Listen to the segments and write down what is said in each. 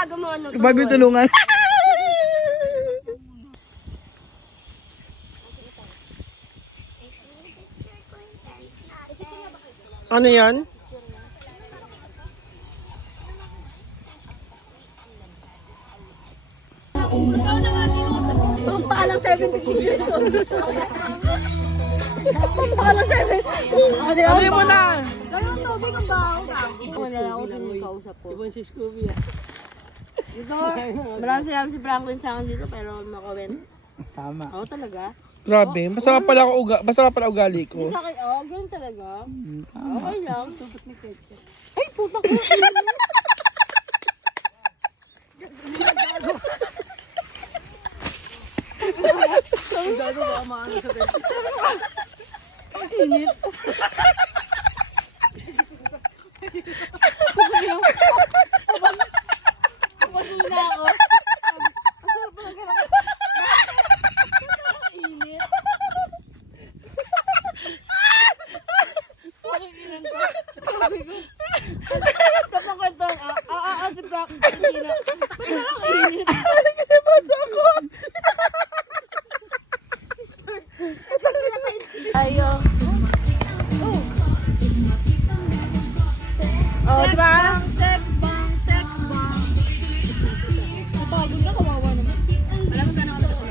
bago mo ano. Bago yung tulungan. Ano yan? Pampalang 70 pesos. Pampalang 70. Sabi mo na! Ngayon, tubig ang baho. Wala lang ako sinikausap ko. Ibang si Scooby ah. Dito, maraming salamat si Franklin sa akin dito, pero makawin. Tama. Oo talaga. Grabe, masarap pala ugali ko. Sa akin, ganun talaga. Okay lang. Ay, puta ko. Dado ba maano sa tayo? Init. Pag-ina ako. Masarap pala ka. Init. Pakikilan ko. Sabi ko. Kapag kwento, si Brock, Pilipinas. Parang init. Ayo. Oh, diba? Sex bomb, sex bomb. Napagod na, kawawa naman. Alam mo gano'n ako sa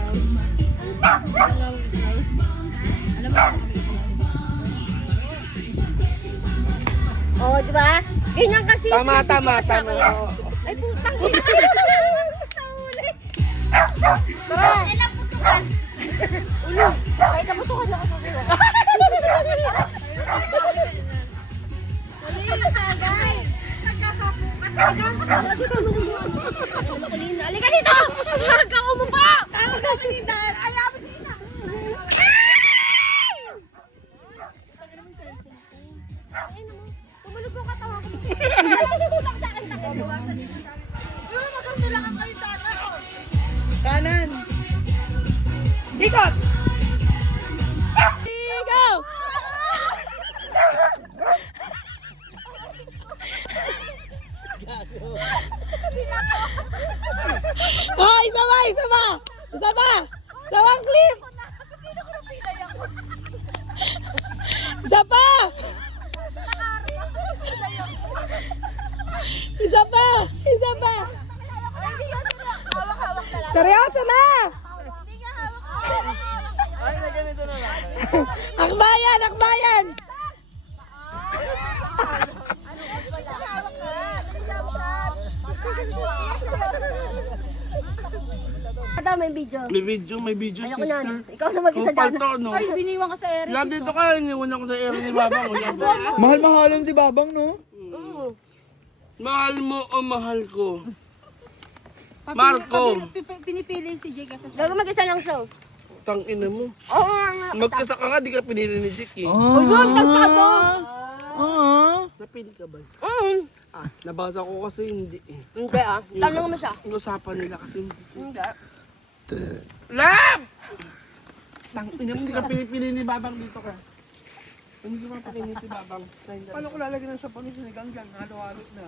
Alam mo oh, diba? Ganyan kasi. Tama. Ay, putang sila. Nahuli. Tara. Naputukan. Ulo. Kahit naputukan ako sa sila. Sagay! Nagkasapukan ka na! Halika dito! Huwag ka umupo! Tawag ka pagkindaan! Ayaw mo sila! Tumulog yung katawa ko. Ayaw tututak sa akin! Magkartulangan kayo sa akin! Kanan! Ikot! Go! Oh, isa pa! Sawang clip! Isa pa! Seryoso na! Ay, na ganito na lang. Akbayan! Ada, may video. May video. Ayoko na. Ikaw na mag-isa Kupal dyan. to, no? Ay, biniwan ka sa ere. Yan dito ka, iniwan ako sa area ni Babang. Mahal-mahalan si Babang, no? Oo. Mahal mo o mahal ko? Marco! Pinipili si Jake kasi sa... Gago mag-isa lang show. Tang ina mo. Oo nga. Magkasa ka nga, di ka pinili ni Jake eh. Napili ka ba? Nabasa ko kasi hindi eh. Hindi Tanong mo siya. Ang usapan nila kasi hindi. Hindi. Lab! Tang ina mo, di ka pinipili ni Babang dito ka. Hindi ka mapakini si Babang. Paano ko lalagyan ng sapaw ni Sinigang dyan? Halo-halo na.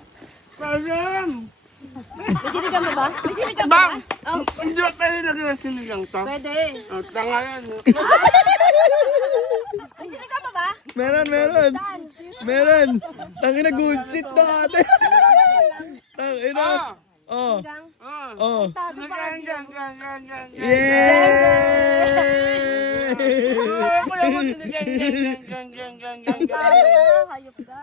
Parang! May sinigang mo ba? May sinigang mo ba? Bang! Hindi ba pwede lagyan ng Sinigang to? Pwede. Tanga yan. May sinigang mo ba? Meron. Tangina, good shit to ate. Tangina. Oh. Sinigang? Oh. Tato pa ka Gang. Yay! Hayop ka.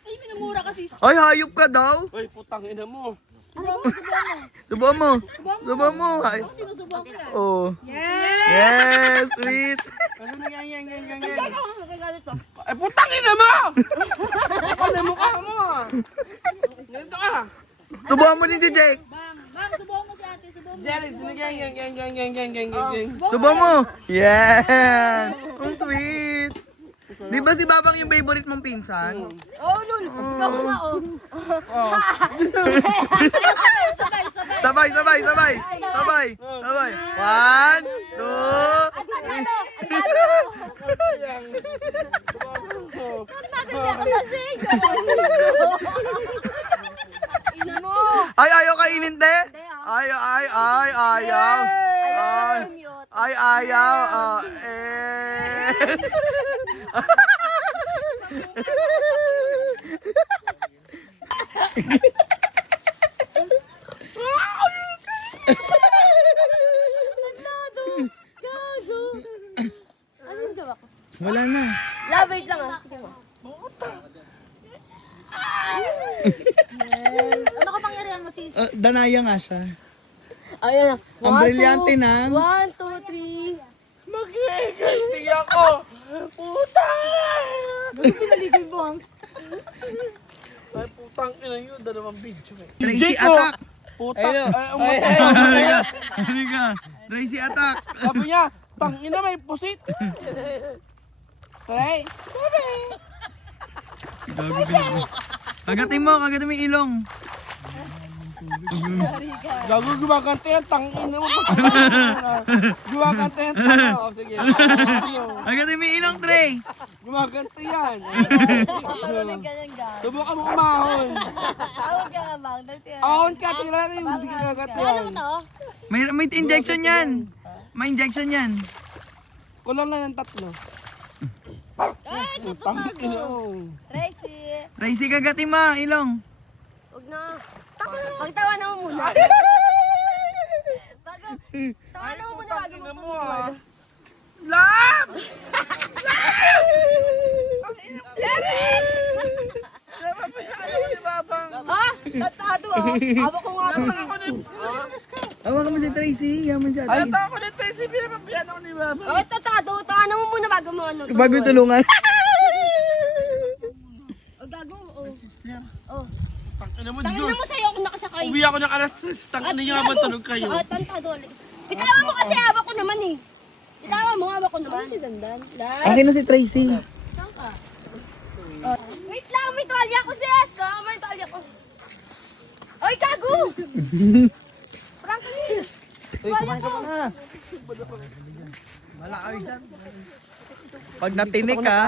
Ay, minumura kasi. Ay, hayop ka daw. Hoy, putang ina mo. Subuhan mo. Ay. Sinusubukan ko lang. Oh. Yes, sweet. Gang. Nagagalit pa. Ay, putang ina mo! Ano yung mukha mo ah? Ganito ka. Subuhan mo din si Jake. Bang, subukan mo si ate. Subukan mo. Jerry, gang. Subuhan mo. Yeah. Ang sweet. Di ba si Babang yung favorite mong pinsan? Oh, lul. Ikaw nga, oh. Oh. Sabay. Sabay. 1, 2, Ina mo. Ay, ayaw kainin, te? Hindi, ah. Ayaw. Ay, Ayaw mute. ay, ayaw. Oh, eh. Gago. Ano yung jowa ko? Wala na. Love, wait lang ah. Sige mo. Ano ka pangyarihan mo, sis? Danaya nga siya. Ayan na. Ang brilyante ng... 1, 2, 3. Magiganti ako! Puta! Pinaligoy mo ang... Ay, putang ina yun. Dalawang video eh. Tracy attack! Puta! Ay, Halika. Tracy attack! Sabi niya, tangina may pusit. Try. Kagatin mo yung ilong. Gago gumaganti yan, tangina mo. Gumaganti yan, tangina. O sige. Kagatin mo yung ilong, Trey. Gumaganti yan. Parang ganyan ga. Subukan mo umahon. Tawag ka nga bang? Ahon ka, tira rin. Hindi ka gaganti Ano yan. mo to? May injection yan. May injection yan. Kulang na ng 3. Ay, Tangina tutumago. mo. Tracy. Tracy, kagatin mo ang ilong. Huwag na. Pagtawa na mo muna. Tawa na mo muna bago mo Tangina mo tutumago. ah. Lab! Ha? Tatado ah. Hawak ko nga ito eh. Hawa ka mo si Tracy. Yaman siya. Ay, ako na tayo si pinapabiyan ako ni Baba. Oh, tatado. Tawa na mo muna bago mo ano. Bago tulungan. O, gago. Oh. Tangina mo, Tangin na mo sa'yo ako nakasakay. Uwi ako ng alas 3. Tangina niyo habang tulog kayo. Ah, tantado ulit. Bitawa mo kasi hawak ko naman eh. Bitawa mo, hawak ko naman. Si Dandan. Akin na si Tracy. Saan ka? Wait lang, may tuwalya ko sis. May tuwalya ko. Ay, gago! Prank ka sis. Tuwalya ko. Wala kayo dyan. Pag natinik ka,